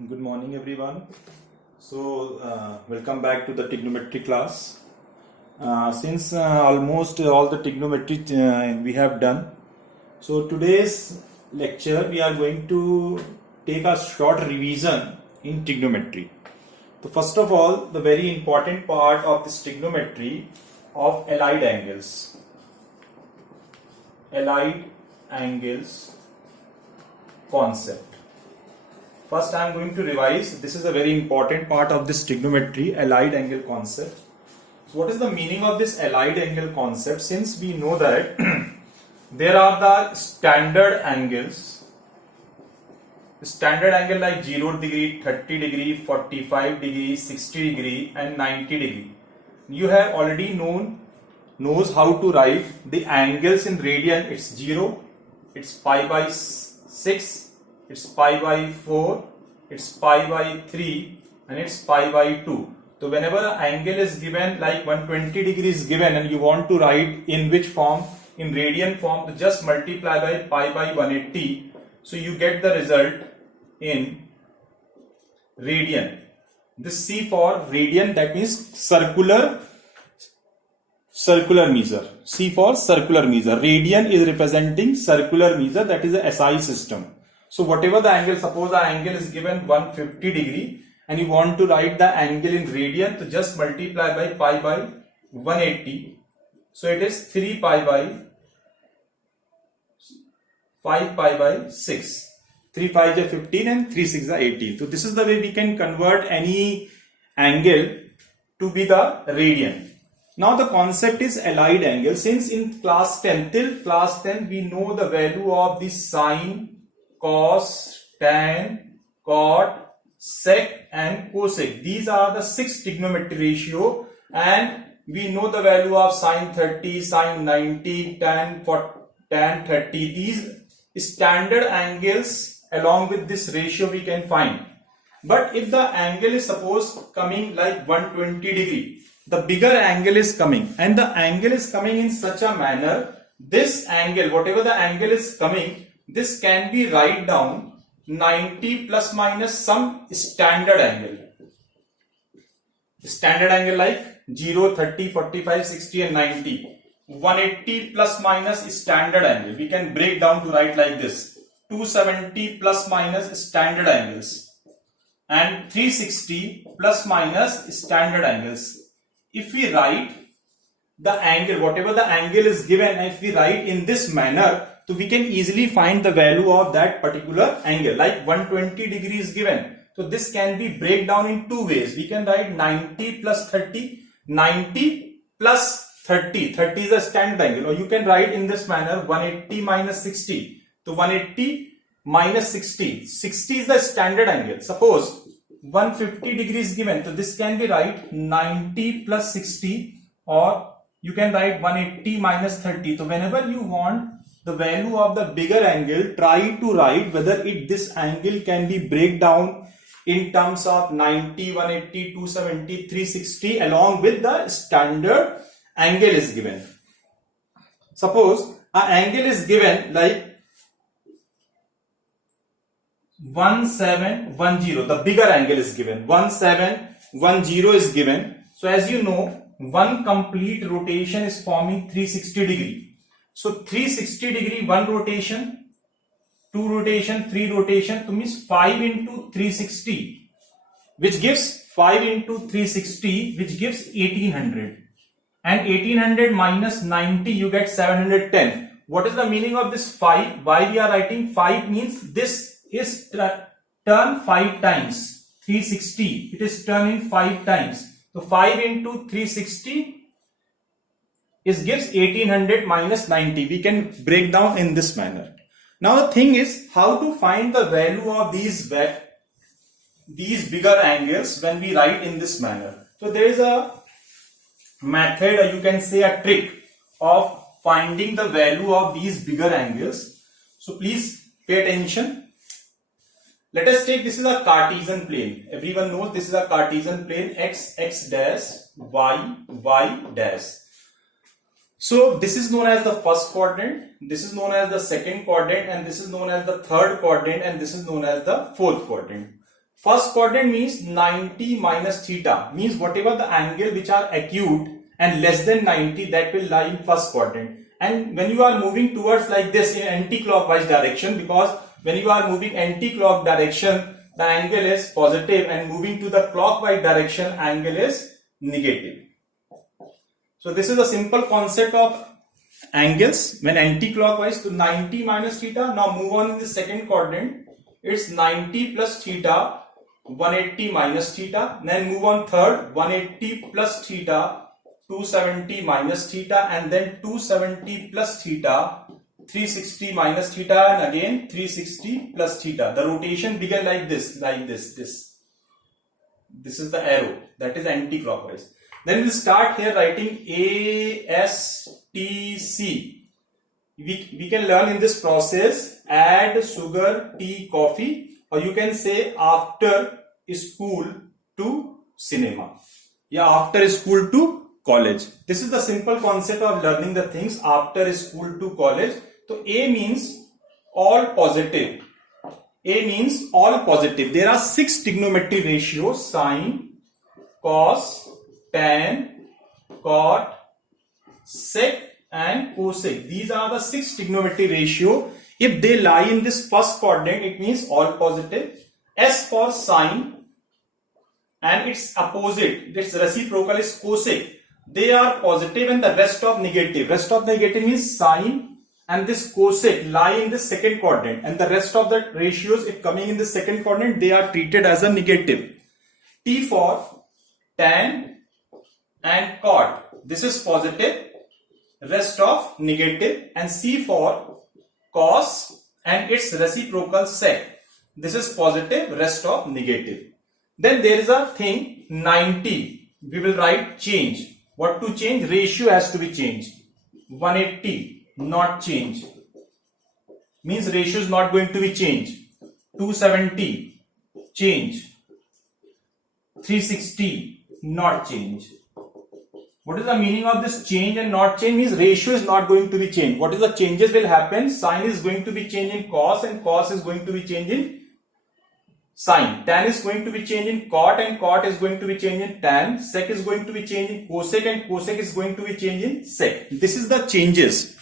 Good morning, everyone. Welcome back to the trigonometry class. Since almost all the trigonometry we have done, so today's lecture we are going to take a short revision in trigonometry. So first of all, the very important part of this trigonometry of allied angles. Allied angles concept. First, I am going to revise. This is a very important part of this trigonometry, allied angle concept. So, what is the meaning of this allied angle concept? Since we know that there are the standard angles, standard angle like 0 degree, 30 degree, 45 degree, 60 degree, and 90 degree. You have already knows how to write the angles in radian. It's 0, it's pi by 6. It's pi by 4, it's pi by 3, and it's pi by 2. So whenever an angle is given like 120 degrees given and you want to write in which form, in radian form, to just multiply by pi by 180. So you get the result in radian. This C for radian, that means circular measure. C for circular measure. Radian is representing circular measure, that is a SI system. So whatever the angle, suppose the angle is given 150 degree and you want to write the angle in radian, to just multiply by pi by 180. So it is 3 pi by 5 pi by 6. 3 5 is 15 and 3 6 is 18. So this is the way we can convert any angle to be the radian. Now the concept is allied angle. Since in class 10, till class 10 we know the value of the sine, cos, tan, cot, sec and cosec. These are the 6 trigonometry ratio, and we know the value of sine 30, sine 90, tan 30. These standard angles along with this ratio we can find. But if the angle is suppose coming like 120 degree, the bigger angle is coming, and the angle is coming in such a manner, this angle, whatever the angle is coming, this can be write down 90 plus minus some standard angle. Standard angle like 0, 30, 45, 60 and 90. 180 plus minus standard angle. We can break down to write like this. 270 plus minus standard angles. And 360 plus minus standard angles. If we write the angle, whatever the angle is given, if we write in this manner, so we can easily find the value of that particular angle. Like 120 degrees given. So this can be break down in two ways. We can write 90 plus 30, 90 plus 30. 30 is a standard angle. Or you can write in this manner 180 minus 60. So 180 minus 60. 60 is the standard angle. Suppose 150 degrees given. So this can be write 90 plus 60, or you can write 180 minus 30. So whenever you want the value of the bigger angle, try to write whether this angle can be break down in terms of 90, 180, 270, 360 along with the standard angle is given. Suppose an angle is given like 1710, the bigger angle is given, 1710 is given. So as you know, one complete rotation is forming 360 degree. So 360 degree, one rotation, two rotation, three rotation, to means 5 into 360, which gives 5 into 360, which gives 1800. And 1800 minus 90, you get 710. What is the meaning of this 5? Why we are writing 5 means this is turn 5 times. 360, it is turned in 5 times. So 5 into 360 gives 1800 minus 90. We can break down in this manner. Now the thing is how to find the value of these bigger angles when we write in this manner. So there is a method, or you can say a trick of finding the value of these bigger angles. So please pay attention. Let us take, this is a Cartesian plane. Everyone knows this is a Cartesian plane, x, x dash, y, y dash. So this is known as the first quadrant, this is known as the second quadrant, and this is known as the third quadrant, and this is known as the fourth quadrant. First quadrant means 90 minus theta, means whatever the angle which are acute and less than 90, that will lie in first quadrant. And when you are moving towards like this in anti-clockwise direction, because when you are moving anti-clock direction, the angle is positive, and moving to the clockwise direction, angle is negative. So this is a simple concept of angles when anti-clockwise. To 90 minus theta. Now move on in the second quadrant. It's 90 plus theta, 180 minus theta. Then move on third, 180 plus theta, 270 minus theta, and then 270 plus theta, 360 minus theta, and again 360 plus theta. The rotation began like this, this. This is the arrow, that is anti-clockwise. Then we'll start here writing ASTC. We can learn in this process add sugar, tea, coffee, or you can say after school to cinema. Yeah, after school to college. This is the simple concept of learning the things after school to college. So A means all positive. A means all positive. There are 6 trigonometry ratios: sine, cos, tan, cot, sec and cosec. These are the 6 trigonometry ratio. If they lie in this first quadrant, it means all positive. S for sine and its opposite, its reciprocal is cosec. They are positive and the rest of negative. Rest of negative means sine and this cosec lie in the second quadrant, and the rest of the ratios, if coming in the second quadrant, they are treated as a negative. T for tan and cot, this is positive, rest of negative. And C for cos and its reciprocal sec, this is positive, rest of negative. Then there is a thing 90, we will write change. What to change? Ratio has to be changed. 180 not change, means ratio is not going to be changed. 270 change. 360 not change. What is the meaning of this change and not change? Means ratio is not going to be changed. What is the changes will happen? Sine is going to be changed in cos, and cos is going to be changed in sine. Tan is going to be changed in cot, and cot is going to be changed in tan. Sec is going to be changed in cosec, and cosec is going to be changed in sec. This is the changes.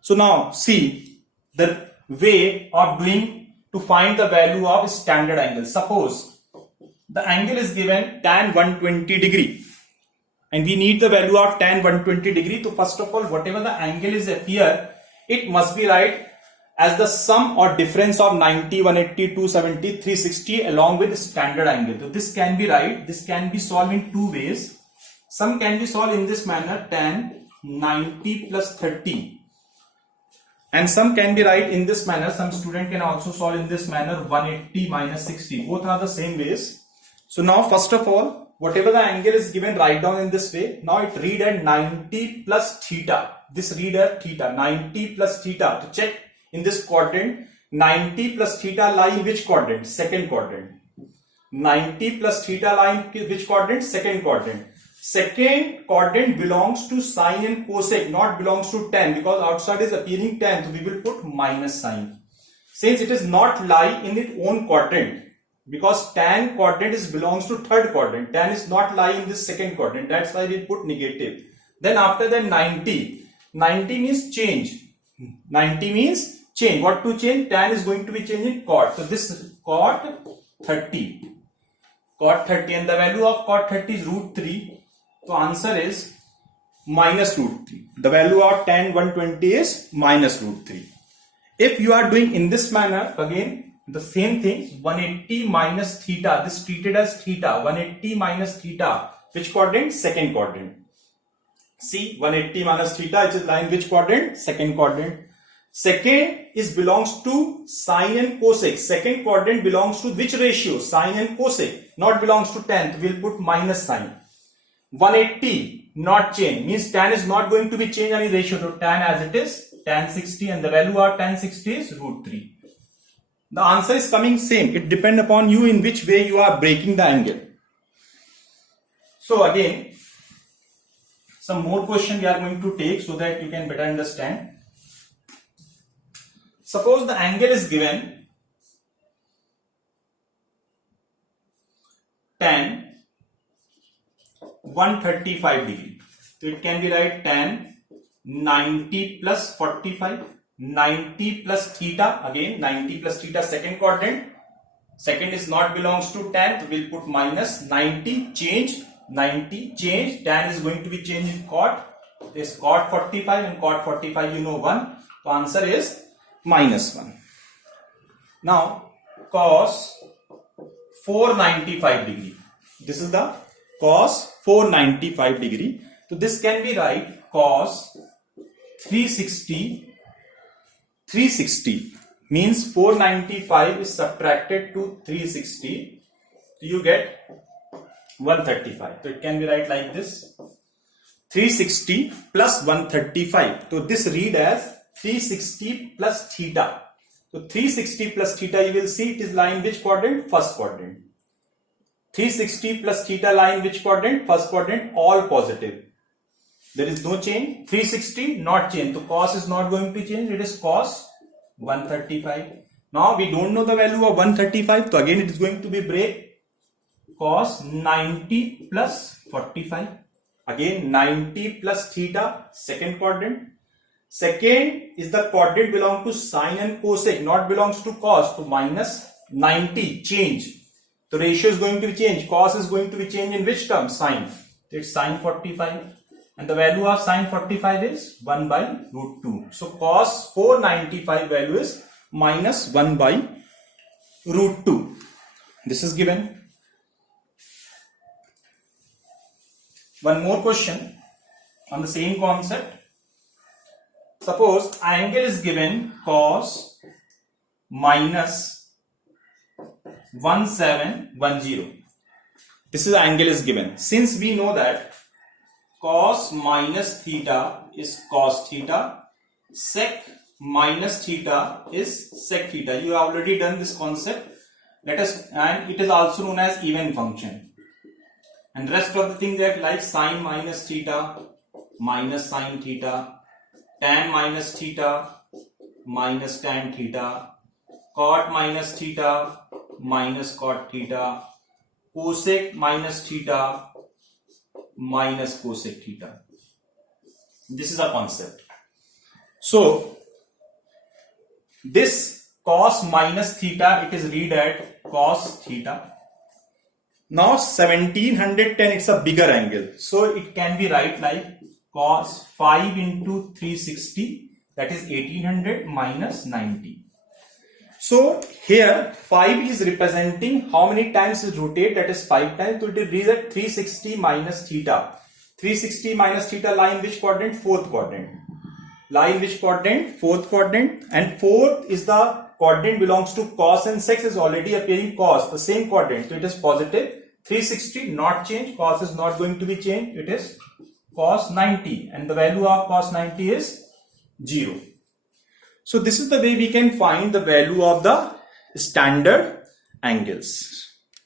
So now see the way of doing to find the value of standard angle. Suppose the angle is given tan 120 degree. And we need the value of tan 120 degree. So first of all, whatever the angle is appear, it must be right as the sum or difference of 90, 180, 270, 360 along with standard angle. So this can be right. This can be solved in 2 ways. Some can be solved in this manner, tan 90 plus 30. And some can be right in this manner. Some student can also solve in this manner, 180 minus 60. Both are the same ways. So now first of all, whatever the angle is given, write down in this way. Now it read at 90 plus theta. This read at theta, 90 plus theta. To check in this quadrant, 90 plus theta lie in which quadrant? Second quadrant. 90 plus theta lie in which quadrant? Second quadrant. Second quadrant belongs to sine and cosec, not belongs to tan, because outside is appearing tan. So we will put minus sign. Since it is not lie in its own quadrant, because tan quadrant is belongs to third quadrant, tan is not lie in this second quadrant, that's why we put negative. Then after that 90 means change. 90 means change. What to change? Tan is going to be changed in cot. So this is cot 30. Cot 30, and the value of cot 30 is root 3. So answer is minus root 3. The value of tan 120 is minus root 3. If you are doing in this manner, again the same thing, 180 minus theta, this treated as theta, 180 minus theta, which quadrant? Second quadrant. See, 180 minus theta, it is lying which quadrant? Second quadrant. Second is belongs to sine and cosec. Second quadrant belongs to which ratio? Sine and cosec, not belongs to tan. We'll put minus sign. 180 not change, means tan is not going to be changed any ratio. So tan as it is, tan 60, and the value of tan 60 is root 3. The answer is coming same. It depends upon you in which way you are breaking the angle. So again, some more question we are going to take so that you can better understand. Suppose the angle is given tan 135 degree. So it can be right tan 90 plus 45, 90 plus theta, again 90 plus theta, second quadrant. Second is not belongs to tan, so we'll put minus 90, change 90, change, tan is going to be changed in cot. This cot 45 and cot 45 you know 1. So answer is minus 1. Now cos 495 degree. This is the cos 495 degree. So this can be right cos 360 means 495 is subtracted to 360. So you get 135. So it can be right like this. 360 plus 135. So this read as 360 plus theta. So 360 plus theta, you will see it is lying which quadrant? First quadrant. 360 plus theta line which quadrant? First quadrant, all positive. There is no change. 360 not change. So cos is not going to change. It is cos 135. Now we don't know the value of 135. So again it is going to be break. Cos 90 plus 45. Again 90 plus theta, second quadrant. Second is the quadrant belong to sine and cosec, not belongs to cos. So minus 90, change. The ratio is going to be changed. Cos is going to be changed in which term? Sine. It's sine 45. And the value of sine 45 is 1 by root 2. So cos 495 value is minus 1 by root 2. This is given. One more question on the same concept. Suppose angle is given cos minus 1710. This is the angle is given. Since we know that cos minus theta is cos theta, sec minus theta is sec theta. You have already done this concept. And it is also known as even function. And rest of the things that like sine minus theta, minus sine theta, tan minus theta, minus tan theta, cot minus theta, minus cot theta, cosec minus theta, minus cosec theta. This is a concept. So this cos minus theta, it is read at cos theta. Now 1710, it's a bigger angle. So it can be right like cos 5 into 360, that is 1800 minus 90. So here 5 is representing how many times is rotate, that is 5 times. So it is read at 360 minus theta. 360 minus theta lie in which quadrant? Fourth quadrant. Lie in which quadrant? Fourth quadrant. And fourth is the quadrant belongs to cos and sec, is already appearing cos, the same quadrant. So it is positive. 360 not change, cos is not going to be changed. It is cos 90 and the value of cos 90 is 0. So this is the way we can find the value of the standard angles.